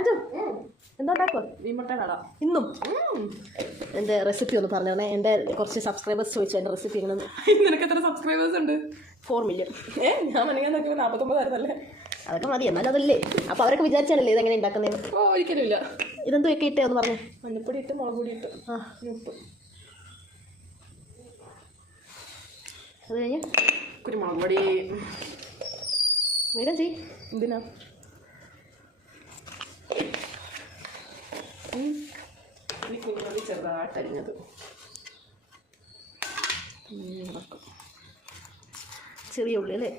അജു എന്താ ഉണ്ടാക്കുക? മീൻമുട്ട ഇന്നും എൻ്റെ റെസിപ്പി ഒന്ന് പറഞ്ഞു തന്നെ. എൻ്റെ കുറച്ച് സബ്സ്ക്രൈബേഴ്സ് ചോദിച്ചു എൻ്റെ റെസിപ്പി ഇങ്ങനെ. നിനക്ക് എത്ര സബ്സ്ക്രൈബേഴ്സ് ഉണ്ട്? 4 million. ഞാൻ മനങ്ങാൻ നോക്കിയപ്പോൾ 49,000 അതൊക്കെ മതി, എന്നാലും അതല്ലേ. അപ്പോൾ അവരൊക്കെ വിചാരിച്ചാലല്ലേ ഇതെങ്ങനെ ഉണ്ടാക്കുന്നത്? ഓ ഒരിക്കലും ഇല്ല. ഇതെന്തൊക്കെ ഇട്ടേ ഒന്ന് പറഞ്ഞു. മഞ്ഞപ്പൊടി ഇട്ട്, മുളക് പൊടി ഇട്ട്, ഉപ്പ്, അത് കഴിഞ്ഞ് കുരുമുളക് പൊടി. വേഗം ചെയ്. എന്തിനാ? ഈ കുഞ്ഞുള്ളി ചെറുതായിട്ട് അരിഞ്ഞത് ചെറിയ ഉള്ളി അല്ലേ?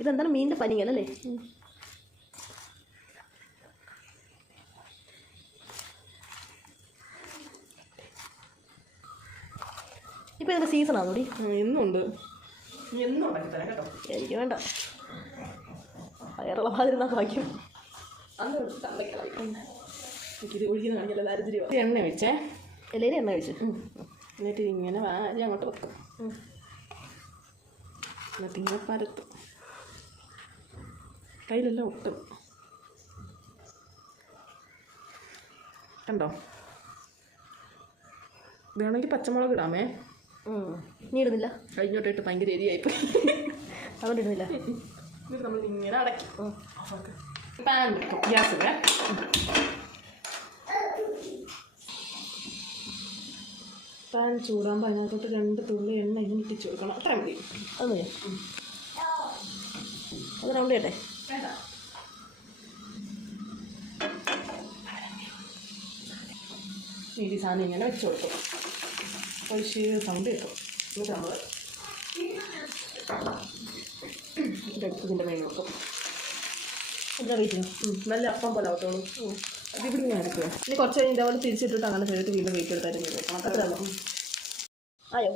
ഇതെന്താണ് മീനിൻ്റെ പനിങ്ങലല്ലേ? ഇപ്പം ഇതിൻ്റെ സീസണാണോ കൂടി? എന്നുണ്ട്, എന്നും ഉണ്ടാക്കി തരാം കേട്ടോ. എനിക്ക് വേണ്ട, വയറുള്ള മാതിരി ഭാഗ്യം. അന്ന് എനിക്കിത് ഒഴിക്കുന്ന കാണിക്കല്ല, ദാരിദ്ര്യം. എണ്ണ ഒഴിച്ചേ, എല്ലാവരും എണ്ണ ഒഴിച്ചു. എന്നിട്ട് ഇങ്ങനെ വാരി അങ്ങോട്ട് വെക്കും. എന്നിട്ട് ഇങ്ങനെ പരത്തും, കയ്യിലെല്ലാം ഒട്ടും. കണ്ടോ? വേണമെങ്കിൽ പച്ചമുളക് ഇടാമേ. നീ ഇടുന്നില്ല? കഴിഞ്ഞോട്ടിട്ട് ഭയങ്കര എരിയായിപ്പോയി, അതുകൊണ്ട് ഇടുന്നില്ല. എന്നിട്ട് നമ്മൾ ഇങ്ങനെ അടക്കി പാൻ വെക്കും. ഗ്യാസ് പാൻ ചൂടാകുമ്പോൾ അതിനകത്തോട്ട് 2 തുള്ളി എണ്ണ ഇങ്ങനെ ഇട്ടിച്ച് കൊടുക്കണം. അത്ര മതി. അത് മതി. അത് റൗണ്ട് ചെയ്യട്ടെ. ഈ സാധനം ഇങ്ങനെ വെച്ച് കൊടുക്കും. ഒഴിച്ച് സൗണ്ട് കിട്ടും. എന്നിട്ട് നമ്മൾ ഇതിൻ്റെ മേലെ വെക്കും. എന്താ വെയിറ്റ്? നല്ല അപ്പം പോലെ ആവത്തോളൂ. അതിവിടെ ഇങ്ങനെ എടുക്കുക. ഇനി കുറച്ച് കഴിഞ്ഞ് ഇതേപോലെ തിരിച്ചിട്ടിട്ട് അങ്ങനെ ചെയ്തിട്ട് വീണ്ടും വെയിറ്റ് എടുത്താലും വെക്കണം. അത്രയല്ലോ. ആയോ?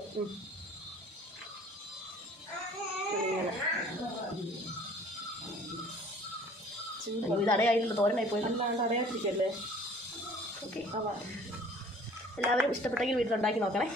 ഇത് അടയായിട്ടുള്ള തോരനായി പോയി. അല്ലാണ്ട് അടയാതിരിക്കല്ലേ. ഓക്കെ, എല്ലാവരും ഇഷ്ടപ്പെട്ടെങ്കിൽ വീട്ടിലുണ്ടാക്കി നോക്കണേ.